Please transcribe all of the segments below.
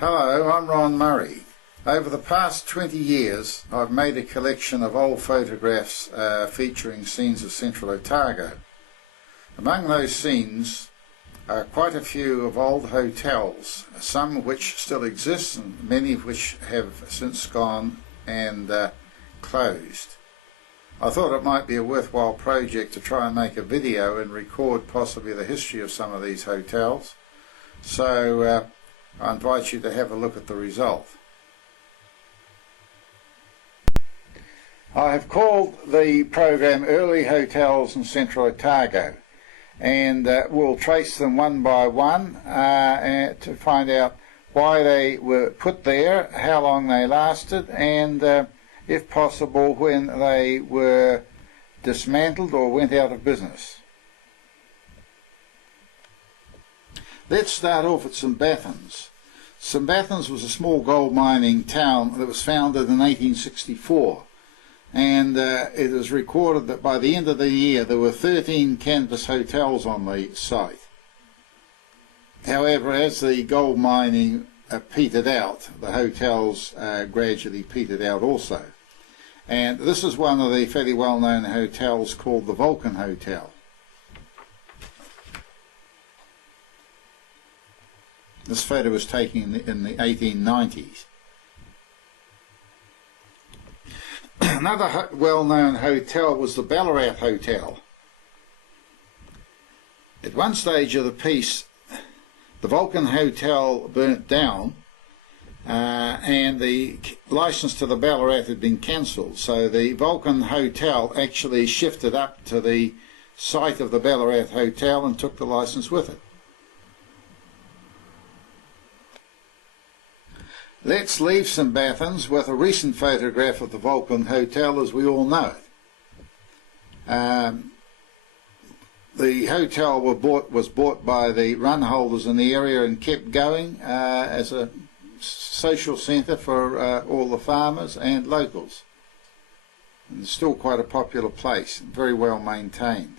Hello, I'm Ron Murray. Over the past 20 years I've made a collection of old photographs featuring scenes of Central Otago. Among those scenes are quite a few of old hotels, some of which still exist and many of which have since gone and closed. I thought it might be a worthwhile project to try and make a video and record possibly the history of some of these hotels. So I invite you to have a look at the result. I have called the program Early Hotels in Central Otago, and we'll trace them one by one to find out why they were put there, how long they lasted, and if possible when they were dismantled or went out of business. Let's start off at St. Bathans. St. Bathans was a small gold mining town that was founded in 1864, and it is recorded that by the end of the year there were 13 canvas hotels on the site. However, as the gold mining petered out, the hotels gradually petered out also. And this is one of the fairly well-known hotels called the Vulcan Hotel. This photo was taken in the 1890s. Another well-known hotel was the Ballarat Hotel. At one stage of the piece, the Vulcan Hotel burnt down and the licence to the Ballarat had been cancelled, so the Vulcan Hotel actually shifted up to the site of the Ballarat Hotel and took the licence with it. Let's leave St. Bathans with a recent photograph of the Vulcan Hotel as we all know it. The hotel was bought by the run holders in the area and kept going as a social centre for all the farmers and locals. And it's still quite a popular place, very well maintained.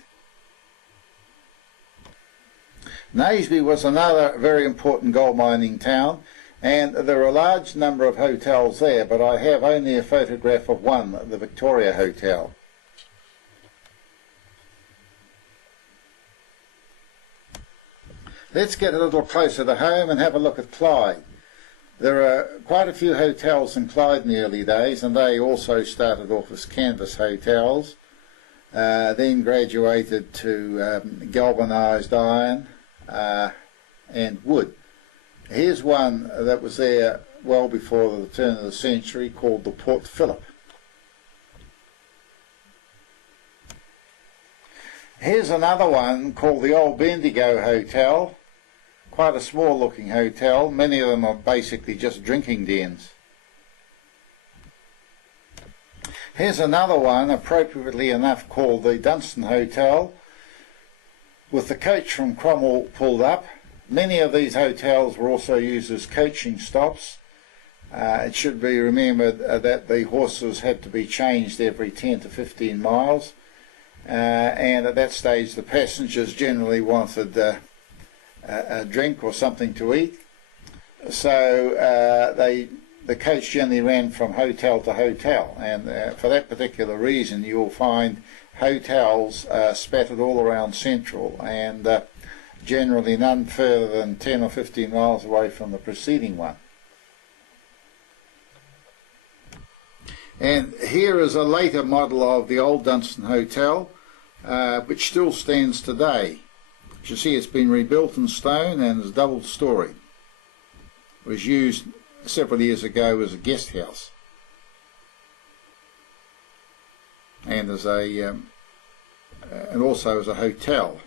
Naseby was another very important gold mining town, and there are a large number of hotels there, but I have only a photograph of one, the Victoria Hotel. Let's get a little closer to home and have a look at Clyde. There are quite a few hotels in Clyde in the early days, and they also started off as canvas hotels, then graduated to galvanised iron and wood. Here's one that was there well before the turn of the century called the Port Phillip. Here's another one called the Old Bendigo Hotel. Quite a small looking hotel. Many of them are basically just drinking dens. Here's another one, appropriately enough, called the Dunstan Hotel, with the coach from Cromwell pulled up. Many of these hotels were also used as coaching stops. It should be remembered that the horses had to be changed every 10 to 15 miles, and at that stage the passengers generally wanted a drink or something to eat, so the coach generally ran from hotel to hotel, and for that particular reason you'll find hotels spattered all around Central, and generally none further than 10 or 15 miles away from the preceding one. And here is a later model of the old Dunstan Hotel, which still stands today. As you see, it's been rebuilt in stone and is double-storied. It was used several years ago as a guest house and as and also as a hotel.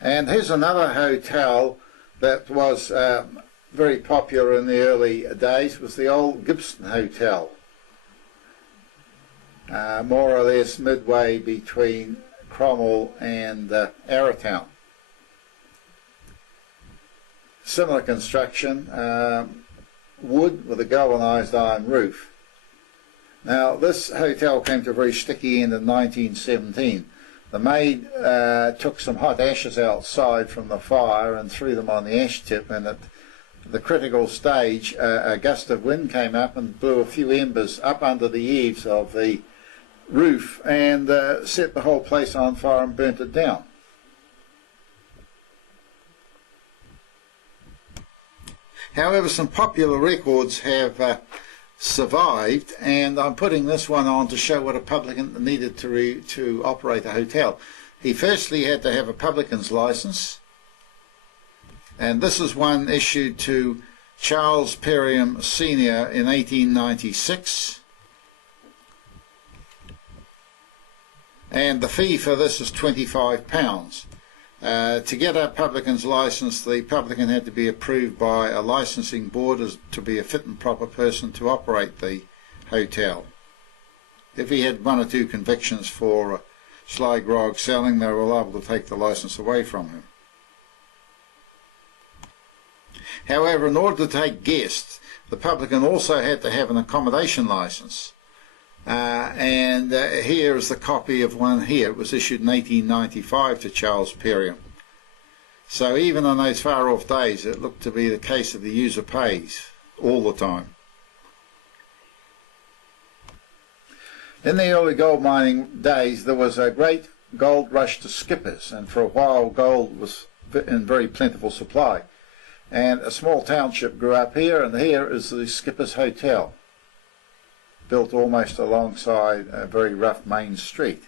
And here's another hotel that was very popular in the early days. It was the old Gibson Hotel, more or less midway between Cromwell and Arrowtown. Similar construction, wood with a galvanised iron roof. Now this hotel came to a very sticky end in 1917. The maid took some hot ashes outside from the fire and threw them on the ash tip, and at the critical stage a gust of wind came up and blew a few embers up under the eaves of the roof and set the whole place on fire and burnt it down. However, some popular records have survived, and I'm putting this one on to show what a publican needed to operate a hotel. He firstly had to have a publican's license, and this is one issued to Charles Perriam Sr. in 1896, and the fee for this is £25. To get a publican's license, the publican had to be approved by a licensing board as to be a fit and proper person to operate the hotel. If he had one or two convictions for sly grog selling, they were liable to take the license away from him. However, in order to take guests, the publican also had to have an accommodation license. Here is the copy of one here. It was issued in 1895 to Charles Perriam. So even on those far off days, it looked to be the case of the user pays all the time. In the early gold mining days, there was a great gold rush to skippers, and for a while gold was in very plentiful supply. And a small township grew up here, and here is the Skippers Hotel, built almost alongside a very rough main street.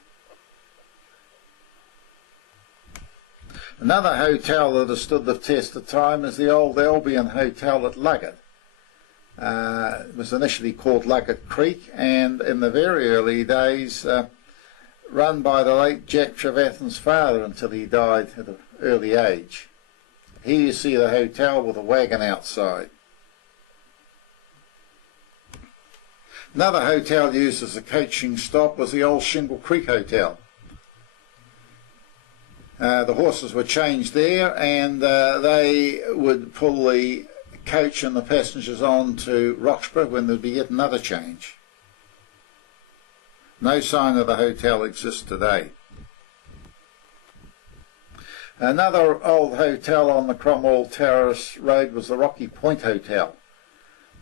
Another hotel that has stood the test of time is the old Albion Hotel at Luggett. It was initially called Luggett Creek, and in the very early days run by the late Jack Trevathan's father until he died at an early age. Here you see the hotel with a wagon outside. Another hotel used as a coaching stop was the old Shingle Creek Hotel. The horses were changed there, and they would pull the coach and the passengers on to Roxburgh when there'd be yet another change. No sign of the hotel exists today. Another old hotel on the Cromwell Terrace Road was the Rocky Point Hotel.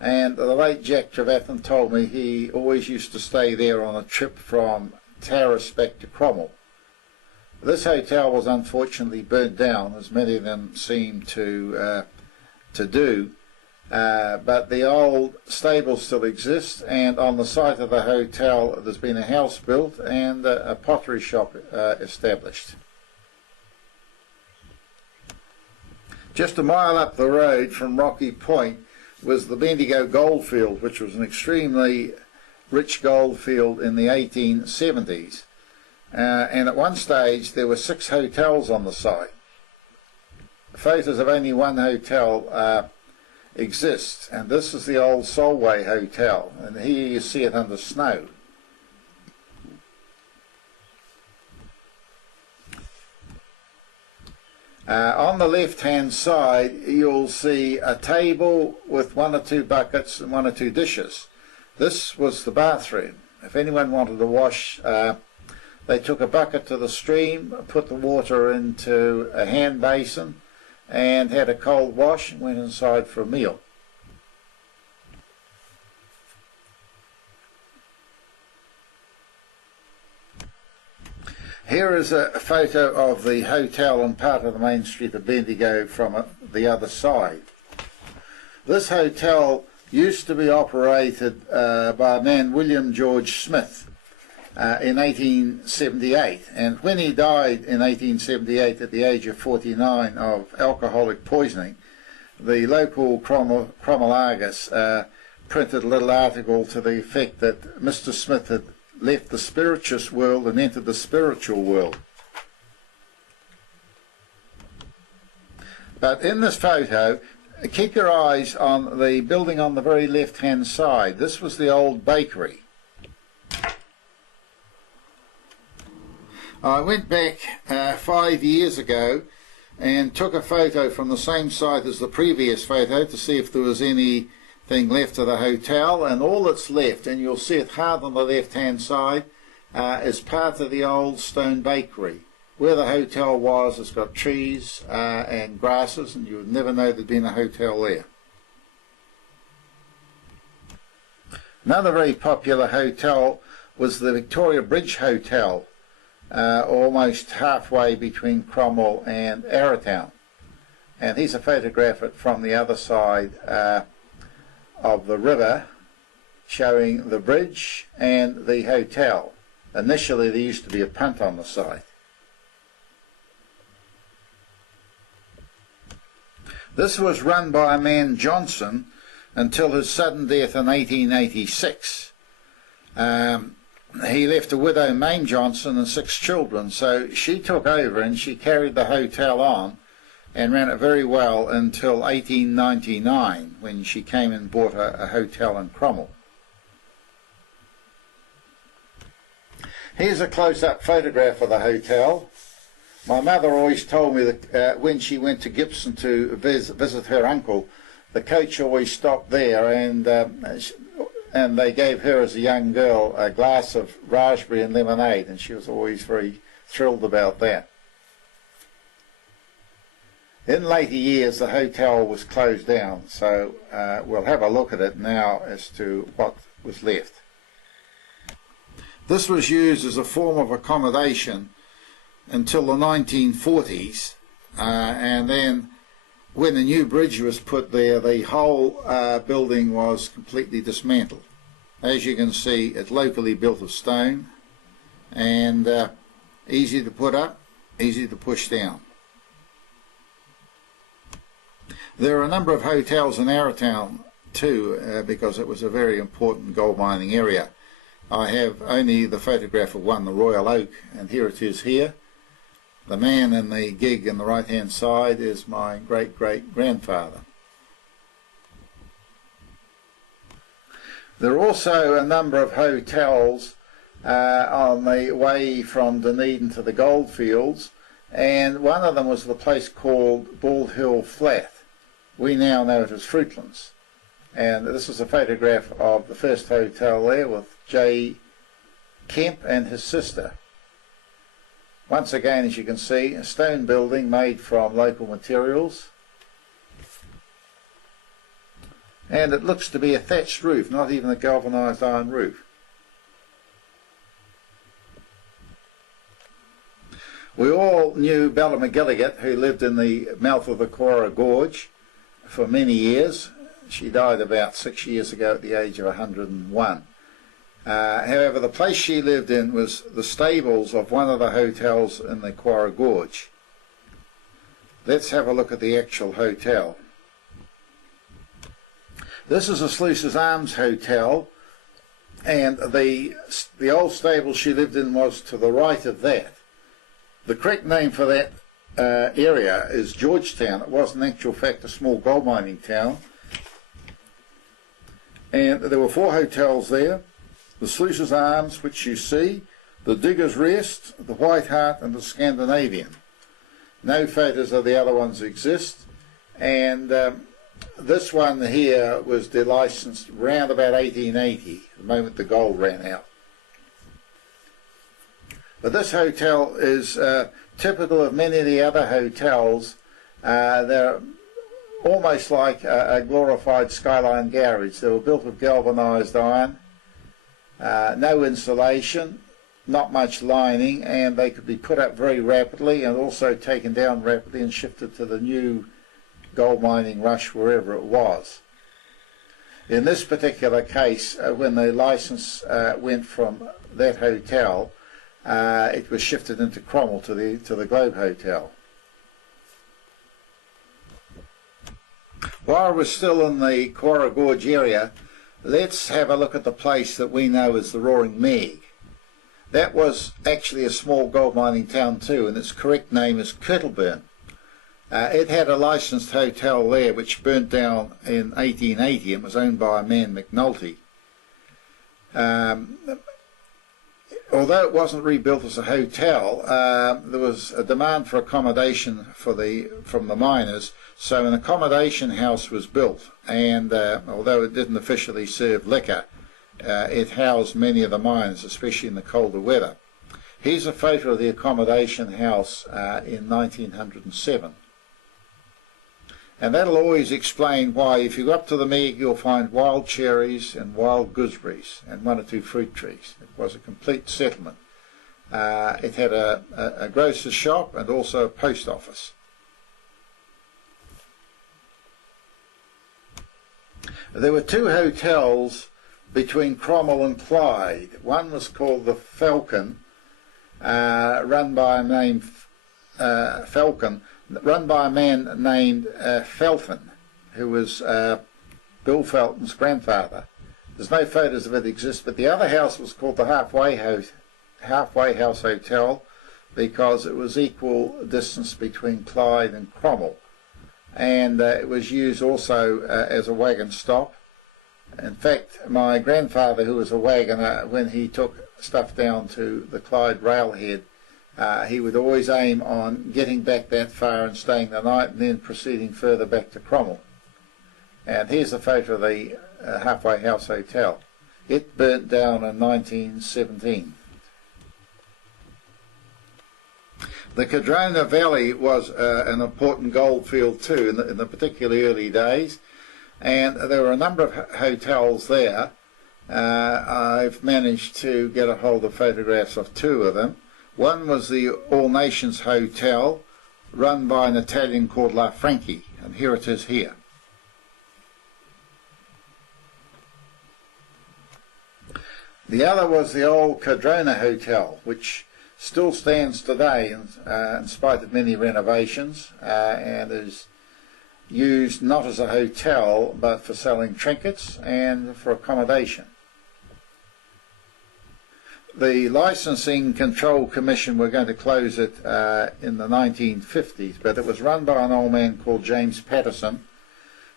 And the late Jack Trevathan told me he always used to stay there on a trip from Terrace back to Cromwell. This hotel was unfortunately burnt down, as many of them seem to do, but the old stable still exists, and on the site of the hotel there's been a house built and a pottery shop established. Just a mile up the road from Rocky Point was the Bendigo goldfield, which was an extremely rich goldfield in the 1870s. And at one stage there were 6 hotels on the site. Photos of only one hotel exist, and this is the old Solway Hotel, and here you see it under snow. On the left hand side you'll see a table with 1 or 2 buckets and 1 or 2 dishes. This was the bathroom. If anyone wanted to wash, they took a bucket to the stream, put the water into a hand basin and had a cold wash and went inside for a meal. Here is a photo of the hotel and part of the main street of Bendigo from the other side. This hotel used to be operated by a man, William George Smith, in 1878, and when he died in 1878 at the age of 49 of alcoholic poisoning, the local Cromwell Argus printed a little article to the effect that Mr. Smith had left the spirituous world and entered the spiritual world. But in this photo, keep your eyes on the building on the very left hand side. This was the old bakery. I went back 5 years ago and took a photo from the same site as the previous photo to see if there was anything left of the hotel, and all that's left, and you'll see it hard on the left hand side, is part of the old stone bakery. Where the hotel was, it's got trees and grasses, and you would never know there'd been a hotel there. Another very popular hotel was the Victoria Bridge Hotel, almost halfway between Cromwell and Arrowtown. And here's a photograph from the other side of the river, showing the bridge and the hotel. Initially there used to be a punt on the site. This was run by a man Johnson until his sudden death in 1886. He left a widow, Mame Johnson, and 6 children, so she took over and she carried the hotel on and ran it very well until 1899, when she came and bought a hotel in Cromwell. Here's a close-up photograph of the hotel. My mother always told me that when she went to Gibson to visit her uncle, the coach always stopped there, and they gave her as a young girl a glass of raspberry and lemonade, and she was always very thrilled about that. In later years the hotel was closed down, so we'll have a look at it now as to what was left. This was used as a form of accommodation until the 1940s, and then when a new bridge was put there, the whole building was completely dismantled. As you can see, it's locally built of stone, and easy to put up, easy to push down. There are a number of hotels in Arrowtown too, because it was a very important gold mining area. I have only the photograph of one, the Royal Oak, and here it is here. The man in the gig on the right hand side is my great-great-grandfather. There are also a number of hotels on the way from Dunedin to the goldfields, and one of them was the place called Bald Hill Flat. We now know it as Fruitlands. And this is a photograph of the first hotel there with J. Kemp and his sister. Once again, as you can see, a stone building made from local materials. And it looks to be a thatched roof, not even a galvanised iron roof. We all knew Bella McGilligan, who lived in the mouth of the Quora Gorge for many years. She died about 6 years ago at the age of 101. However, the place she lived in was the stables of one of the hotels in the Quora Gorge. Let's have a look at the actual hotel. This is a Sluices Arms hotel, and the old stable she lived in was to the right of that. The correct name for that area is Georgetown. It was in actual fact a small gold mining town, and there were 4 hotels there: the Sluices Arms, which you see, the Diggers Rest, the White Hart, and the Scandinavian. No photos of the other ones exist, and this one here was delicensed round about 1880, the moment the gold ran out. But this hotel is typical of many of the other hotels. They're almost like a glorified skyline garage. They were built of galvanised iron, no insulation, not much lining, and they could be put up very rapidly and also taken down rapidly and shifted to the new gold mining rush wherever it was. In this particular case, when the license went from that hotel, it was shifted into Cromwell to the Globe Hotel. While we're still in the Quora Gorge area, let's have a look at the place that we know as the Roaring Meg. That was actually a small gold mining town too, and its correct name is Kirtleburn. It had a licensed hotel there which burnt down in 1880 and was owned by a man, McNulty. Although it wasn't rebuilt as a hotel, there was a demand for accommodation from the miners, so an accommodation house was built, and although it didn't officially serve liquor, it housed many of the miners, especially in the colder weather. Here's a photo of the accommodation house in 1907. And that'll always explain why, if you go up to the Meg, you'll find wild cherries and wild gooseberries and one or two fruit trees. It was a complete settlement. It had a grocer's shop and also a post office. There were two hotels between Cromwell and Clyde. One was called the Falcon, run by a man named Felton, who was Bill Felton's grandfather. There's no photos of it exist, but the other house was called the Halfway House Hotel because it was equal distance between Clyde and Cromwell, and it was used also as a wagon stop. In fact, my grandfather, who was a wagoner, when he took stuff down to the Clyde railhead, he would always aim on getting back that far and staying the night and then proceeding further back to Cromwell. And here's a photo of the Halfway House Hotel. It burnt down in 1917. The Cardrona Valley was an important gold field too in the particularly early days, and there were a number of hotels there. I've managed to get a hold of photographs of two of them. One was the All Nations Hotel, run by an Italian called La Franchi, and here it is here. The other was the old Cardrona Hotel, which still stands today in spite of many renovations, and is used not as a hotel but for selling trinkets and for accommodation. The Licensing Control Commission were going to close it in the 1950s, but it was run by an old man called James Patterson,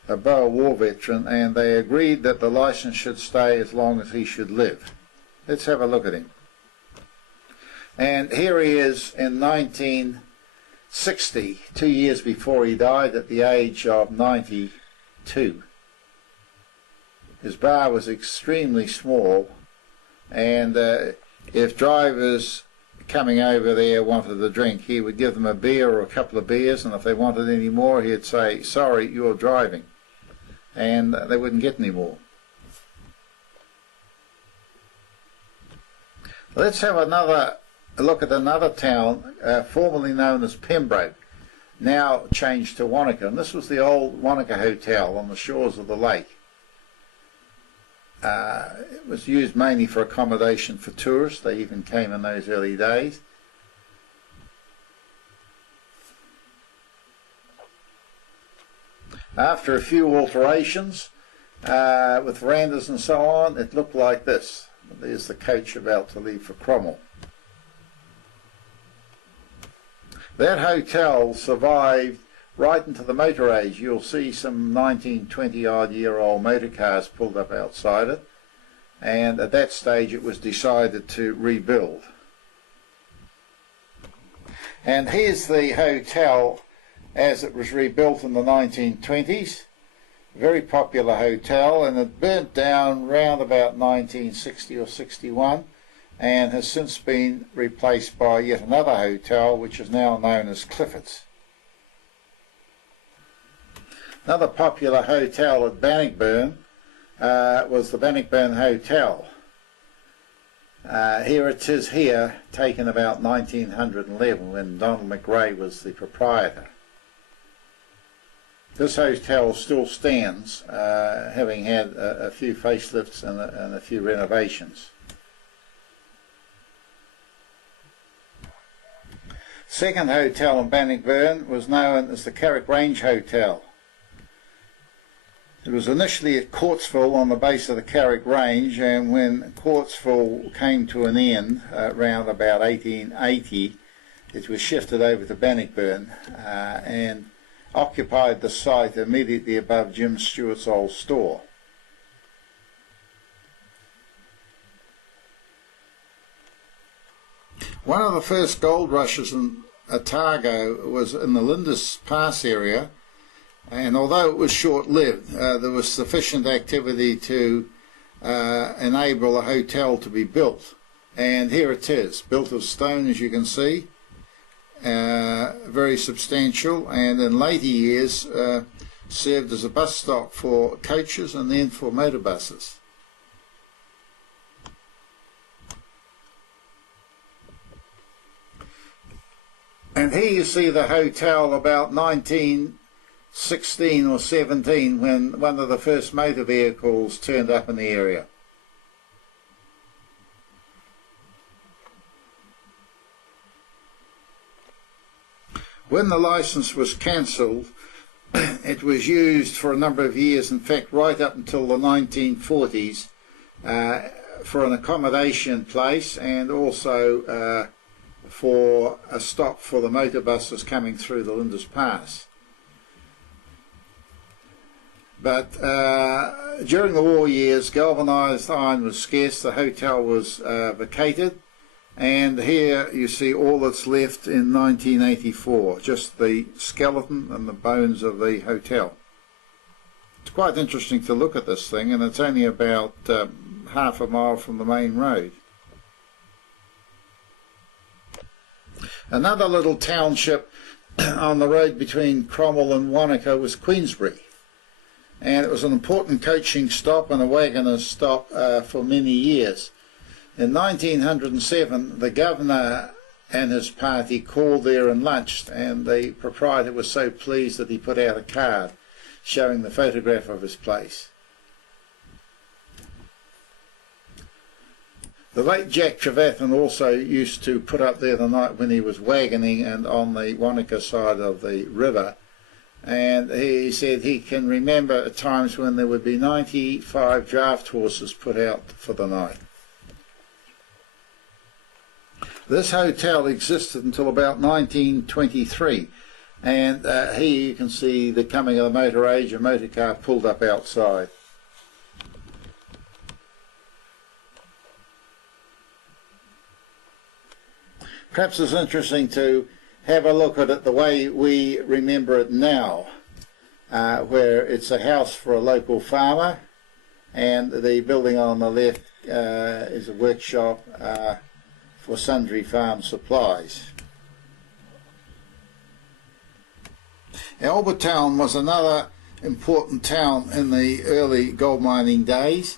a Boer War veteran, and they agreed that the license should stay as long as he should live. Let's have a look at him. And here he is in 1960, 2 years before he died at the age of 92. His bar was extremely small, and if drivers coming over there wanted a drink, he would give them a beer or a couple of beers, and if they wanted any more, he'd say, "Sorry, you're driving," and they wouldn't get any more. Let's have another look at another town formerly known as Pembroke, now changed to Wanaka, and this was the old Wanaka Hotel on the shores of the lake. It was used mainly for accommodation for tourists. They even came in those early days. After a few alterations with verandas and so on, it looked like this. There's the coach about to leave for Cromwell. That hotel survived right into the motor age. You'll see some 19-20-odd-year-old motor cars pulled up outside it, and at that stage it was decided to rebuild. And here's the hotel as it was rebuilt in the 1920s. Very popular hotel, and it burnt down round about 1960 or 61 and has since been replaced by yet another hotel which is now known as Clifford's. Another popular hotel at Bannockburn was the Bannockburn Hotel. Here it is here, taken about 1911 when Donald McRae was the proprietor. This hotel still stands, having had a few facelifts and a few renovations. Second hotel in Bannockburn was known as the Carrick Range Hotel. It was initially at Courtsville on the base of the Carrick Range, and when Courtsville came to an end around about 1880, it was shifted over to Bannockburn and occupied the site immediately above Jim Stewart's old store. One of the first gold rushes in Otago was in the Lindis Pass area, and although it was short-lived, there was sufficient activity to enable a hotel to be built. And here it is, built of stone, as you can see, very substantial, and in later years served as a bus stop for coaches and then for motor buses. And here you see the hotel about 1916 or 17, when one of the first motor vehicles turned up in the area. When the licence was cancelled, it was used for a number of years, in fact right up until the 1940s, for an accommodation place, and also for a stop for the motor buses coming through the Lindis Pass. But during the war years, galvanised iron was scarce, the hotel was vacated, and here you see all that's left in 1984, just the skeleton and the bones of the hotel. It's quite interesting to look at this thing, and it's only about half a mile from the main road. Another little township on the road between Cromwell and Wanaka was Queensbury, and it was an important coaching stop and a waggoner's stop for many years. In 1907, the governor and his party called there and lunched, and the proprietor was so pleased that he put out a card showing the photograph of his place. The late Jack Trevathan also used to put up there the night when he was waggoning and on the Wanaka side of the river, and he said he can remember times when there would be 95 draft horses put out for the night. This hotel existed until about 1923, and here you can see the coming of the motor age. A motor car pulled up outside. Perhaps it's interesting to have a look at it the way we remember it now, where it's a house for a local farmer, and the building on the left is a workshop for sundry farm supplies. Albert Town was another important town in the early gold mining days.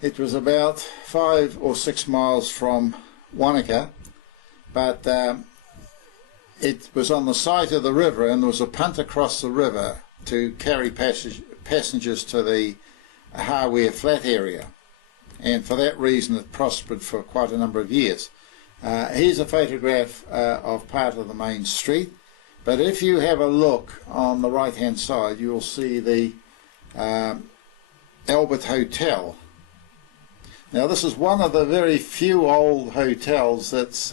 It was about 5 or 6 miles from Wanaka, but it was on the site of the river, and there was a punt across the river to carry passengers to the Hardware Flat area, and for that reason it prospered for quite a number of years. Here's a photograph of part of the main street, but if you have a look on the right hand side, you'll see the Albert Hotel. Now this is one of the very few old hotels that's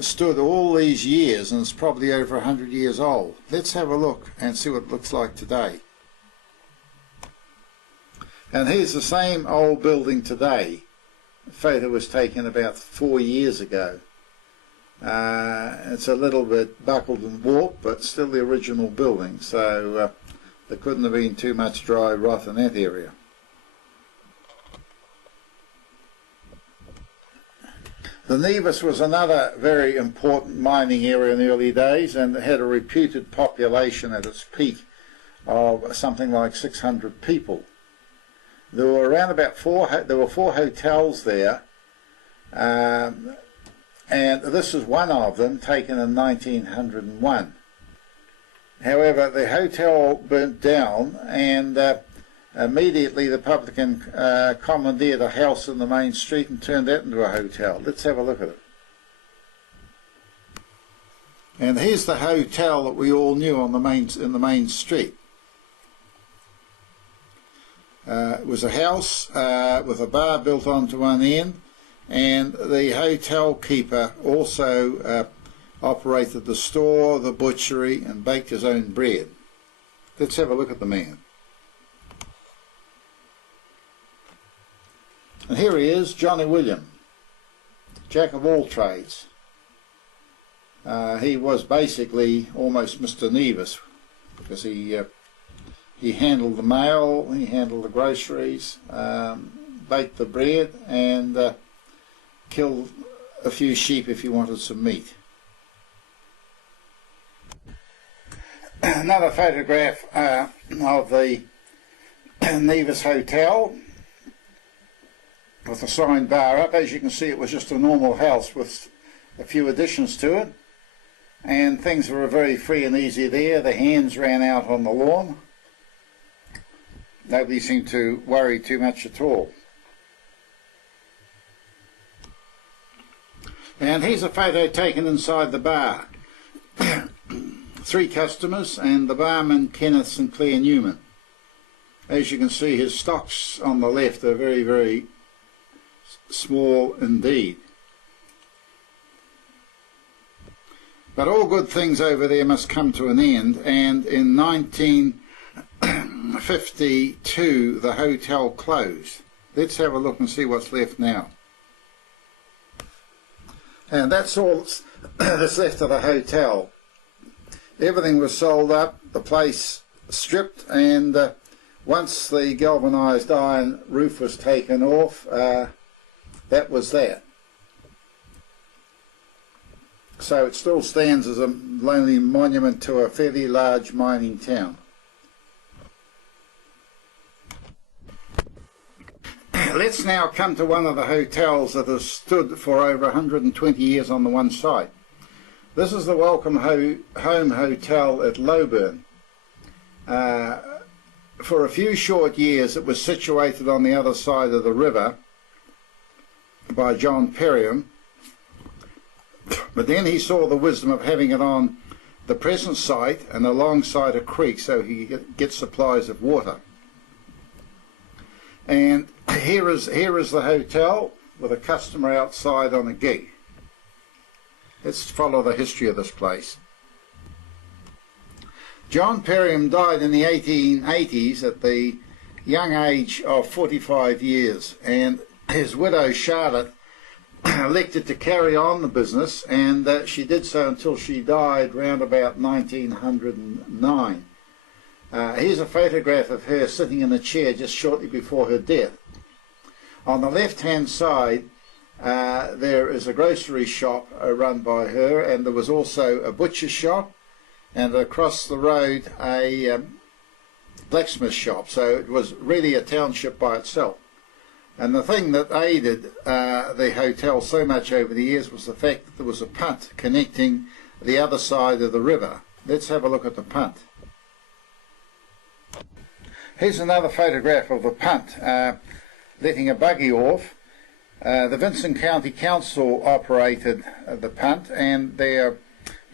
stood all these years, and it's probably over 100 years old. Let's have a look and see what it looks like today. And here's the same old building today. The photo was taken about 4 years ago. It's a little bit buckled and warped, but still the original building, so there couldn't have been too much dry rot in that area. The Nevis was another very important mining area in the early days, and it had a reputed population at its peak of something like 600 people. There were around about four hotels there, and this is one of them, taken in 1901. However, the hotel burnt down, and immediately the publican commandeered a house in the main street and turned that into a hotel. Let's have a look at it. And here's the hotel that we all knew on in the main street. It was a house with a bar built onto one end, and the hotel keeper also operated the store, the butchery, and baked his own bread. Let's have a look at the man. And here he is, Johnny William, jack of all trades. He was basically almost Mr. Nevis, because he He handled the mail, he handled the groceries, baked the bread, and killed a few sheep if he wanted some meat. Another photograph of the Nevis Hotel with a signed bar up. As you can see, it was just a normal house with a few additions to it, and things were very free and easy there. The hands ran out on the lawn. Nobody seemed to worry too much at all. And here's a photo taken inside the bar. 3 customers and the barman Kenneth Sinclair Newman. As you can see, his stocks on the left are very, very small indeed. But all good things over there must come to an end, and in 1952 the hotel closed. Let's have a look and see what's left now. And that's all that's left of the hotel. Everything was sold up, the place stripped, and once the galvanised iron roof was taken off, that was that. So it still stands as a lonely monument to a fairly large mining town. Let's now come to one of the hotels that has stood for over 120 years on the one site. This is the Welcome Home Hotel at Loburn. For a few short years it was situated on the other side of the river by John Perriam, but then he saw the wisdom of having it on the present site and alongside a creek so he could get supplies of water. And here is the hotel with a customer outside on a gig. Let's follow the history of this place. John Perriam died in the 1880s at the young age of 45 years, and his widow Charlotte elected to carry on the business, and she did so until she died round about 1909. Here's a photograph of her sitting in a chair just shortly before her death. On the left hand side there is a grocery shop run by her, and there was also a butcher shop, and across the road a blacksmith shop, so it was really a township by itself. And the thing that aided the hotel so much over the years was the fact that there was a punt connecting the other side of the river. Let's have a look at the punt. Here's another photograph of the punt letting a buggy off. The Vincent County Council operated the punt, and their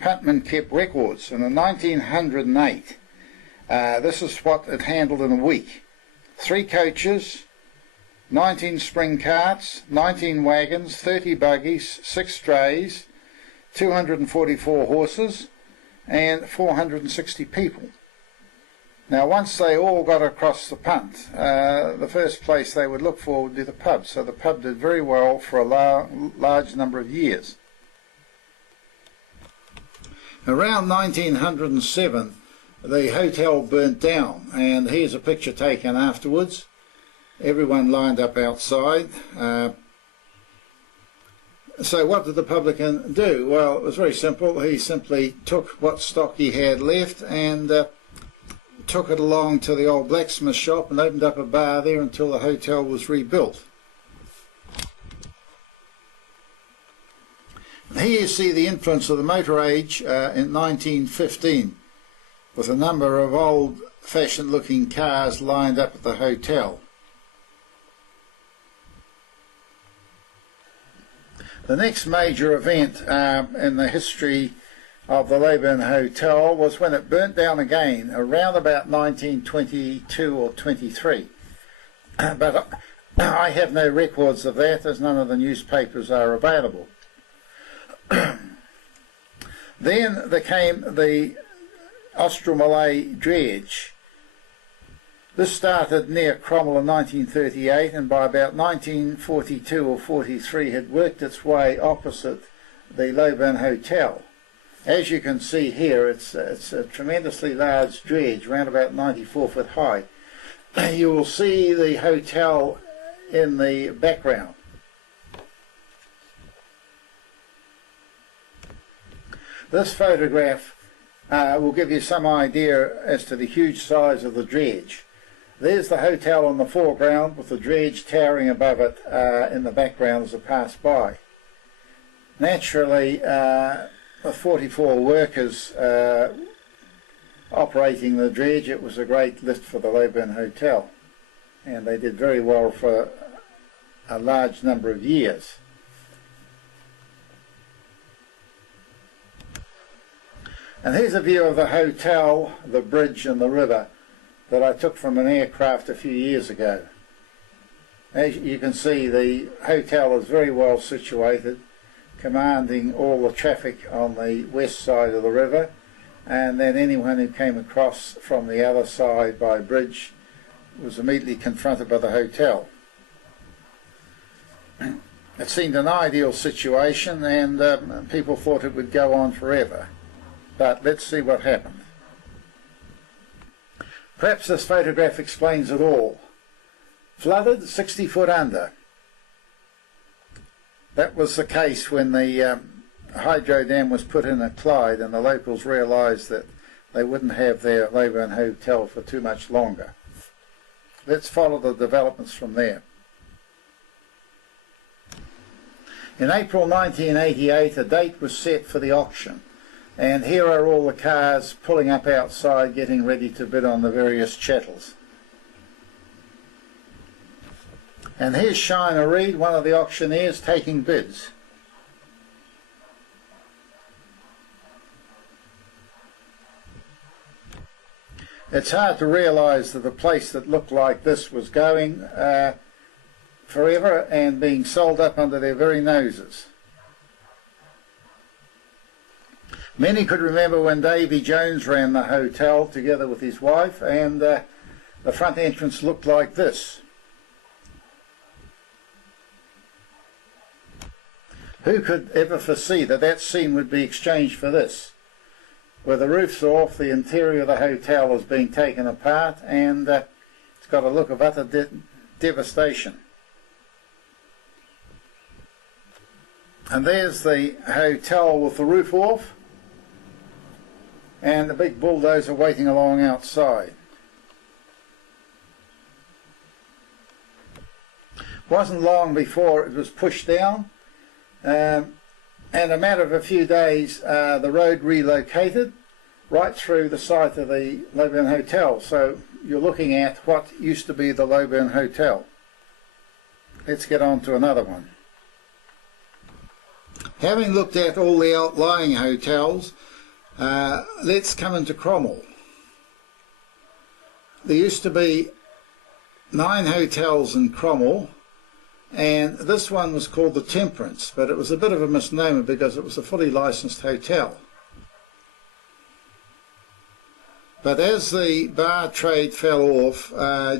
puntmen kept records. And in 1908, this is what it handled in a week. 3 coaches, 19 spring carts, 19 wagons, 30 buggies, 6 drays, 244 horses, and 460 people. Now, once they all got across the punt, the first place they would look for would be the pub. So the pub did very well for a large number of years. Around 1907, the hotel burnt down, and here's a picture taken afterwards. Everyone lined up outside. So what did the publican do? Well, it was very simple. He simply took what stock he had left and took it along to the old blacksmith shop and opened up a bar there until the hotel was rebuilt. And here you see the influence of the motor age in 1915, with a number of old-fashioned looking cars lined up at the hotel. The next major event in the history of the Loburn Hotel was when it burnt down again around about 1922 or 23. But I have no records of that, as none of the newspapers are available. Then there came the Austral-Malay dredge. This started near Cromwell in 1938, and by about 1942 or 43 had worked its way opposite the Loburn Hotel. As you can see here, it's a tremendously large dredge, around about 94 foot high. You will see the hotel in the background. This photograph will give you some idea as to the huge size of the dredge. There's the hotel in the foreground with the dredge towering above it in the background as it passed by. Naturally, with 44 workers operating the dredge, it was a great lift for the Loburn Hotel, and they did very well for a large number of years. And here's a view of the hotel, the bridge and the river that I took from an aircraft a few years ago. As you can see, the hotel is very well situated, commanding all the traffic on the west side of the river, and then anyone who came across from the other side by bridge was immediately confronted by the hotel. It seemed an ideal situation, and people thought it would go on forever. But let's see what happened. Perhaps this photograph explains it all. Flooded 60 foot under. That was the case when the hydro dam was put in at Clyde, and the locals realised that they wouldn't have their Loburn Hotel for too much longer. Let's follow the developments from there. In April 1988, a date was set for the auction. And here are all the cars pulling up outside, getting ready to bid on the various chattels. And here's Shiner Reed, one of the auctioneers, taking bids. It's hard to realise that a place that looked like this was going forever and being sold up under their very noses. Many could remember when Davy Jones ran the hotel together with his wife, and the front entrance looked like this. Who could ever foresee that that scene would be exchanged for this? Where the roof's off, the interior of the hotel is being taken apart, and it's got a look of utter devastation. And there's the hotel with the roof off, and the big bulldozer waiting along outside. Wasn't long before it was pushed down, and a matter of a few days the road relocated right through the site of the Loburn Hotel. So you're looking at what used to be the Loburn Hotel. Let's get on to another one. Having looked at all the outlying hotels, let's come into Cromwell. There used to be 9 hotels in Cromwell, and this one was called the Temperance, but it was a bit of a misnomer because it was a fully licensed hotel. But as the bar trade fell off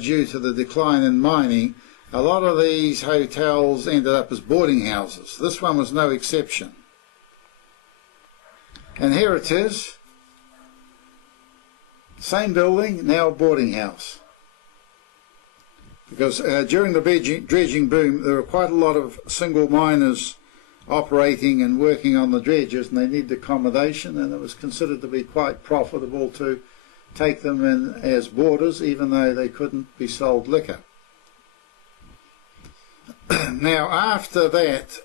due to the decline in mining, a lot of these hotels ended up as boarding houses. This one was no exception. And here it is, same building, now a boarding house. Because during the dredging boom, there were quite a lot of single miners operating and working on the dredges, and they needed accommodation, and it was considered to be quite profitable to take them in as boarders, even though they couldn't be sold liquor. Now, after that,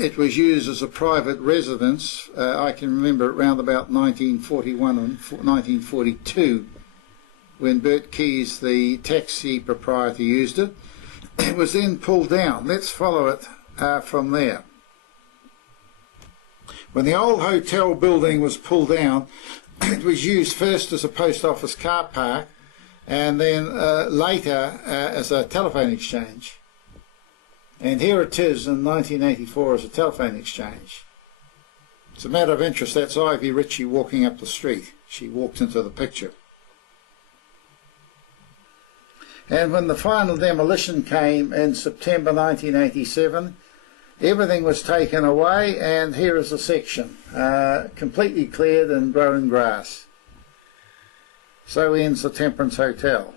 it was used as a private residence. I can remember around about 1941 and 1942, when Bert Keys, the taxi proprietor, used it. It was then pulled down. Let's follow it from there. When the old hotel building was pulled down, it was used first as a post office car park, and then later as a telephone exchange. And here it is in 1984 as a telephone exchange. It's a matter of interest, that's Ivy Ritchie walking up the street. She walked into the picture. And when the final demolition came in September 1987, Everything was taken away, and here is a section, completely cleared and growing grass. So ends the Temperance Hotel.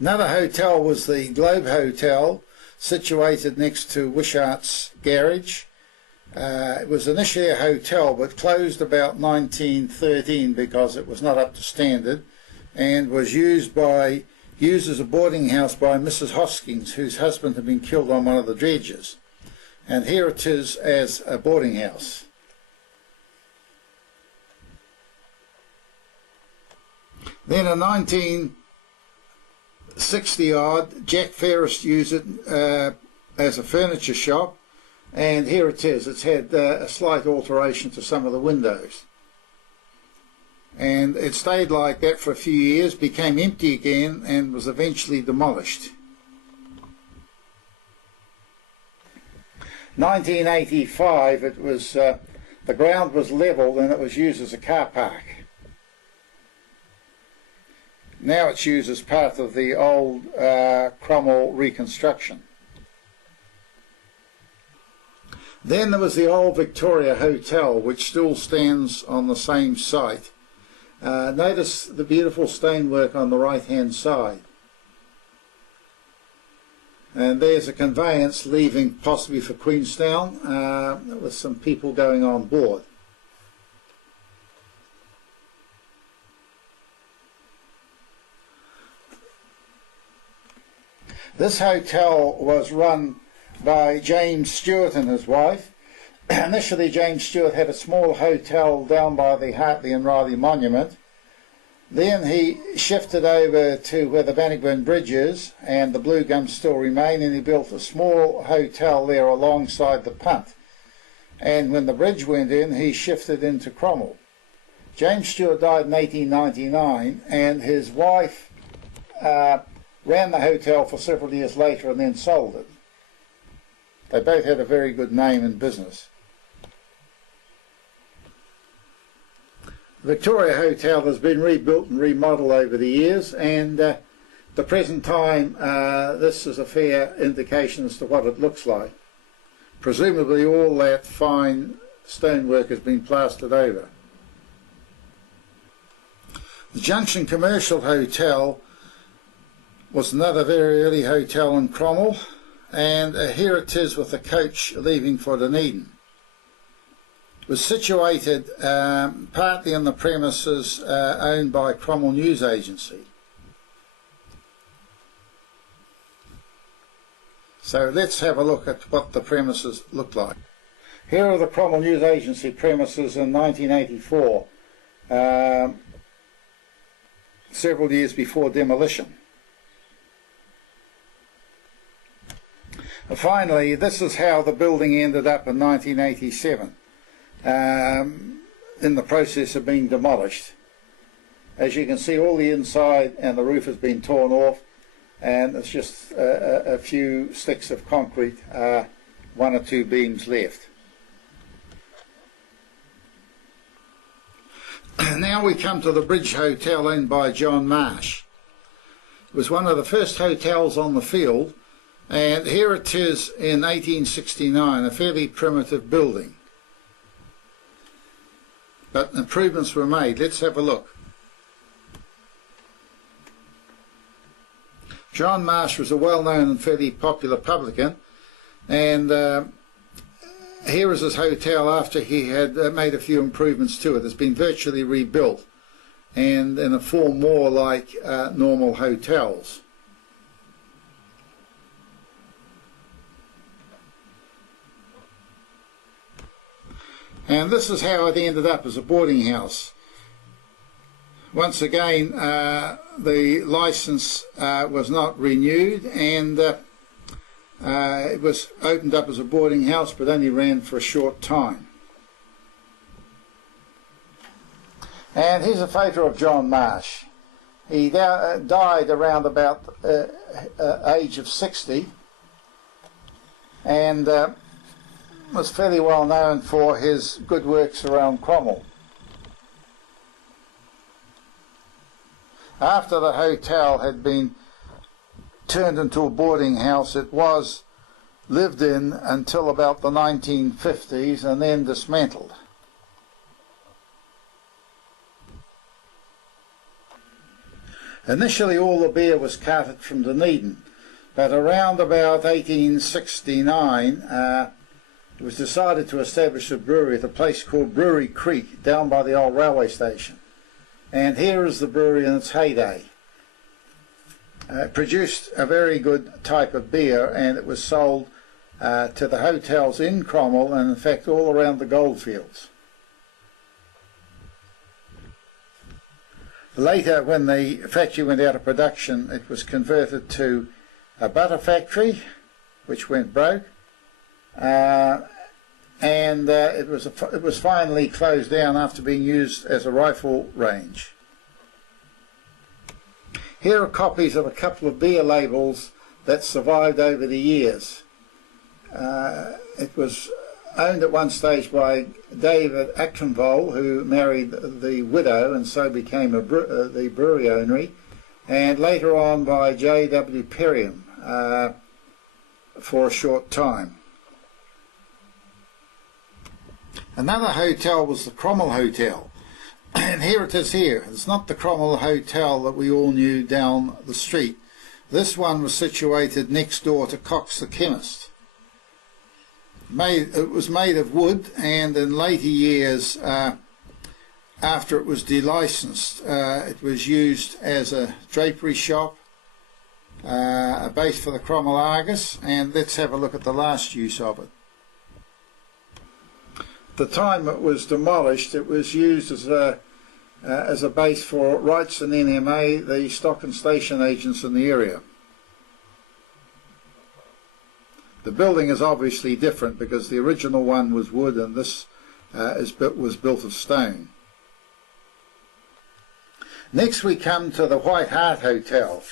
Another hotel was the Globe Hotel, situated next to Wishart's garage. It was initially a hotel but closed about 1913 because it was not up to standard, and was used as a boarding house by Mrs. Hoskins, whose husband had been killed on one of the dredges. And here it is as a boarding house. Then in 1960 odd, Jack Ferris used it as a furniture shop, and here it is. It's had a slight alteration to some of the windows. And it stayed like that for a few years, became empty again, and was eventually demolished. 1985, it was the ground was levelled and it was used as a car park. Now it's used as part of the old Cromwell reconstruction. Then there was the old Victoria Hotel, which still stands on the same site. Notice the beautiful stonework on the right hand side. And there's a conveyance leaving possibly for Queenstown with some people going on board. This hotel was run by James Stewart and his wife. Initially, James Stewart had a small hotel down by the Hartley and Riley Monument. Then he shifted over to where the Bannockburn Bridge is, and the Blue Gums still remain, and he built a small hotel there alongside the punt. And when the bridge went in, he shifted into Cromwell. James Stewart died in 1899, and his wife ran the hotel for several years later and then sold it. They both had a very good name in business. The Victoria Hotel has been rebuilt and remodelled over the years, and at the present time this is a fair indication as to what it looks like. Presumably all that fine stonework has been plastered over. The Junction Commercial Hotel was another very early hotel in Cromwell, and here it is with the coach leaving for Dunedin. It was situated partly on the premises owned by Cromwell News Agency. So let's have a look at what the premises looked like. Here are the Cromwell News Agency premises in 1984, several years before demolition. Finally, this is how the building ended up in 1987, in the process of being demolished. As you can see, all the inside and the roof has been torn off, and it's just a few sticks of concrete, one or two beams left. Now we come to the Bridge Hotel owned by John Marsh. It was one of the first hotels on the field, and here it is in 1869, a fairly primitive building. But improvements were made. Let's have a look. John Marsh was a well-known and fairly popular publican, and here is his hotel after he had made a few improvements to it. It's been virtually rebuilt and in a form more like normal hotels. And this is how it ended up as a boarding house. Once again, the licence was not renewed, and it was opened up as a boarding house but only ran for a short time. And here's a photo of John Marsh. He died around about age of 60, and was fairly well known for his good works around Cromwell. After the hotel had been turned into a boarding house. It was lived in until about the 1950s and then dismantled. Initially all the beer was carted from Dunedin, but around about 1869 it was decided to establish a brewery at a place called Brewery Creek down by the old railway station. And here is the brewery in its heyday. It produced a very good type of beer, and it was sold to the hotels in Cromwell and in fact all around the goldfields. Later, when the factory went out of production, it was converted to a butter factory, which went broke, and it was finally closed down after being used as a rifle range. Here are copies of a couple of beer labels that survived over the years. It was owned at one stage by David Actonville, who married the widow and so became the brewery owner, and later on by J.W. Perriam for a short time. Another hotel was the Cromwell Hotel, and here it is here. It's not the Cromwell Hotel that we all knew down the street. This one was situated next door to Cox the Chemist. It was made of wood, and in later years, after it was delicensed, it was used as a drapery shop, a base for the Cromwell Argus, and let's have a look at the last use of it. At the time it was demolished, it was used as a base for Wrights and NMA, the stock and station agents in the area. The building is obviously different because the original one was wood and this was built of stone. Next we come to the White Hart Hotel.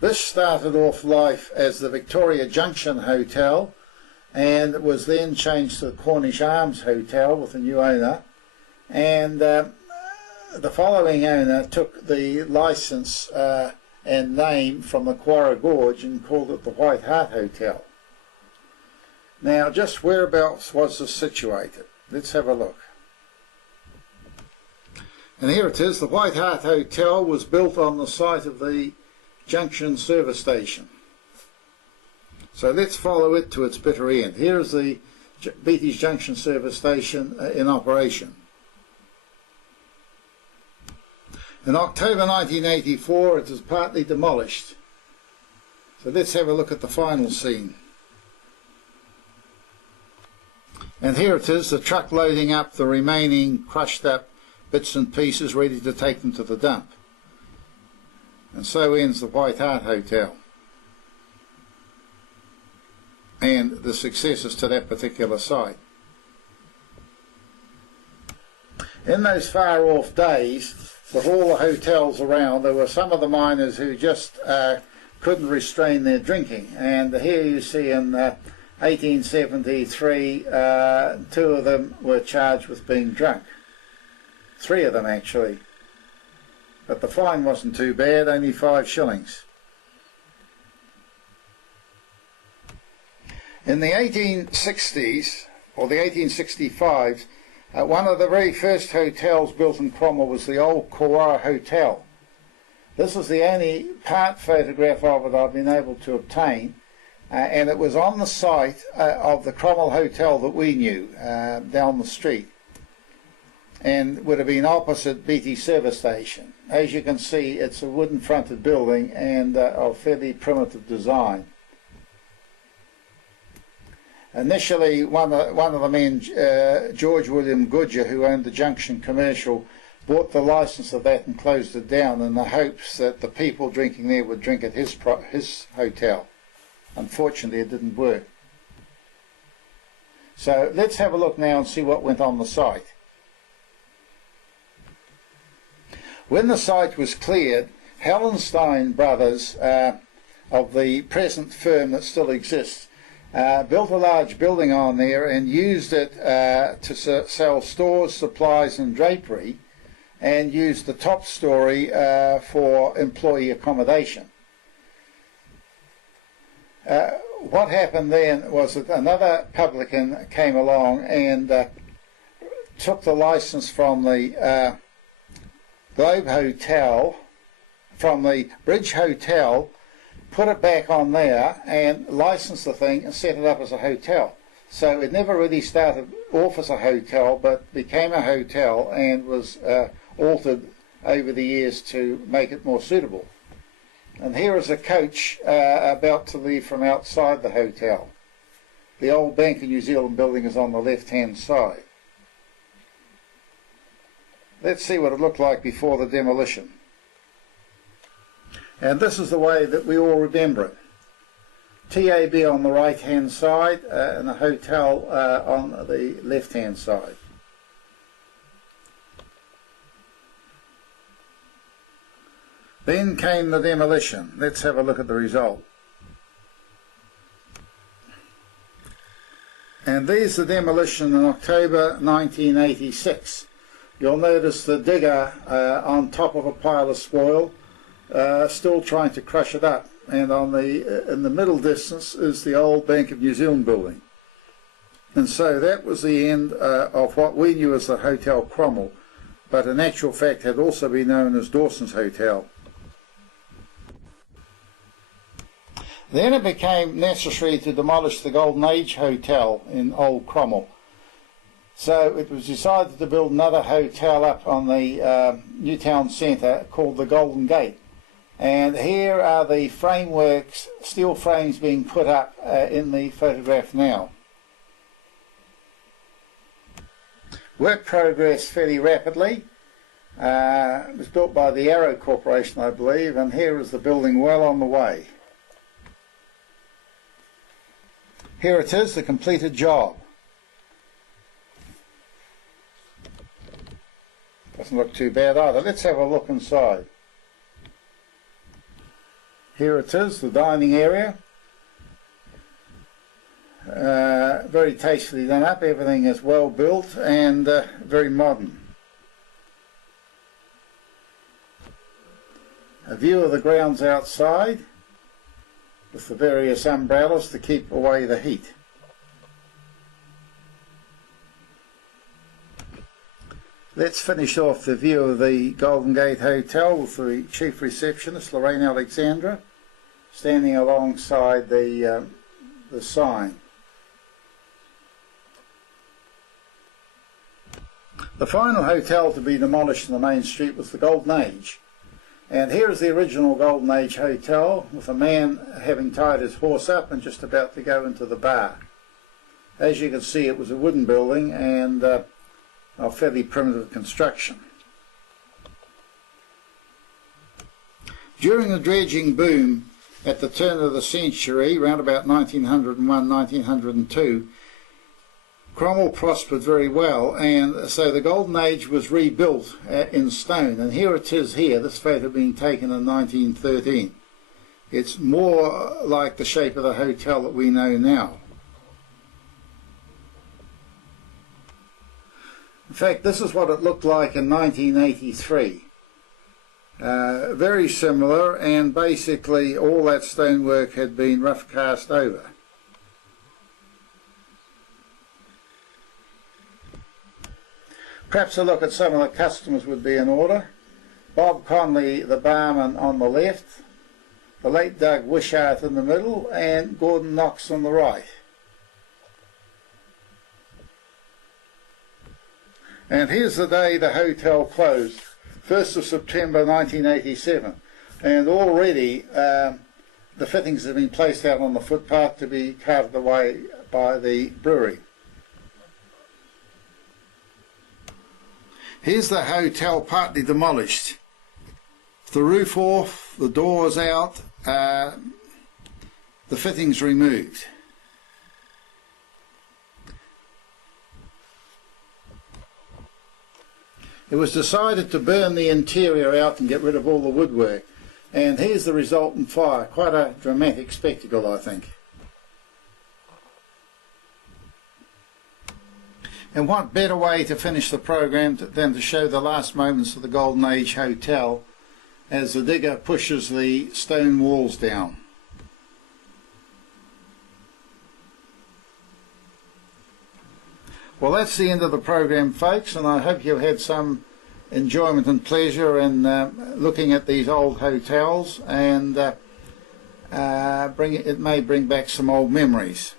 This started off life as the Victoria Junction Hotel and was then changed to the Cornish Arms Hotel with a new owner, and the following owner took the licence and name from the Quarra Gorge and called it the White Hart Hotel. Now, just whereabouts was this situated? Let's have a look. And here it is. The White Hart Hotel was built on the site of the Junction service station. So let's follow it to its bitter end. Here is the Beatty's Junction service station in operation. In October 1984 it was partly demolished. So let's have a look at the final scene. And here it is, the truck loading up the remaining crushed up bits and pieces ready to take them to the dump. And so ends the White Hart Hotel and the successors to that particular site. In those far off days, with all the hotels around, there were some of the miners who just couldn't restrain their drinking, and here you see in 1873 two of them were charged with being drunk. 3 of them actually, but the fine wasn't too bad, only 5 shillings. In the 1860s or the 1865s, one of the very first hotels built in Cromwell was the old Quarra Hotel. This is the only part photograph of it I've been able to obtain, and it was on the site of the Cromwell Hotel that we knew, down the street, and would have been opposite Beatty service station. As you can see, it's a wooden fronted building and of fairly primitive design. Initially, one of the men, George William Goodger, who owned the Junction Commercial, bought the licence of that and closed it down in the hopes that the people drinking there would drink at his hotel. Unfortunately, it didn't work. So let's have a look now and see what went on the site. When the site was cleared, Hallenstein Brothers, of the present firm that still exists, built a large building on there and used it to sell stores, supplies and drapery, and used the top story for employee accommodation. What happened then was that another publican came along and took the license from the Globe Hotel, from the Bridge Hotel, put it back on there and licensed the thing and set it up as a hotel. So it never really started off as a hotel, but became a hotel and was altered over the years to make it more suitable. And here is a coach about to leave from outside the hotel. The old Bank of New Zealand building is on the left-hand side. Let's see what it looked like before the demolition. And this is the way that we all remember it. TAB on the right-hand side and the hotel on the left-hand side. Then came the demolition. Let's have a look at the result. And there's the demolition in October 1986. You'll notice the digger on top of a pile of spoil, still trying to crush it up. And on in the middle distance is the old Bank of New Zealand building. And so that was the end of what we knew as the Hotel Cromwell, but in actual fact had also been known as Dawson's Hotel. Then it became necessary to demolish the Golden Age Hotel in Old Cromwell. So it was decided to build another hotel up on the New Town Centre called the Golden Gate. And here are the frameworks, steel frames being put up in the photograph now. Work progressed fairly rapidly. It was built by the Arrow Corporation, I believe, and here is the building well on the way. Here it is, the completed job. Doesn't look too bad either. Let's have a look inside. Here it is, the dining area. Very tastefully done up. Everything is well built and very modern. A view of the grounds outside with the various umbrellas to keep away the heat. Let's finish off the view of the Golden Gate Hotel with the chief receptionist, Lorraine Alexandra, standing alongside the sign. The final hotel to be demolished in the main street was the Golden Age. And here is the original Golden Age Hotel with a man having tied his horse up and just about to go into the bar. As you can see, it was a wooden building and of fairly primitive construction. During the dredging boom at the turn of the century, around about 1901-1902, Cromwell prospered very well, and so the Golden Age was rebuilt in stone. And here it is here, this photo being taken in 1913. It's more like the shape of the hotel that we know now. In fact, this is what it looked like in 1983. Very similar, and basically all that stonework had been rough cast over. Perhaps a look at some of the customers would be in order. Bob Conley, the barman, on the left, the late Doug Wishart in the middle, and Gordon Knox on the right. And here's the day the hotel closed, 1st of September 1987, and already the fittings have been placed out on the footpath to be carted away by the brewery. Here's the hotel partly demolished. The roof off, the doors out, the fittings removed. It was decided to burn the interior out and get rid of all the woodwork. And here's the resultant fire. Quite a dramatic spectacle, I think. And what better way to finish the program than to show the last moments of the Golden Age Hotel as the digger pushes the stone walls down. Well, that's the end of the program, folks, and I hope you had some enjoyment and pleasure in looking at these old hotels, and it may bring back some old memories.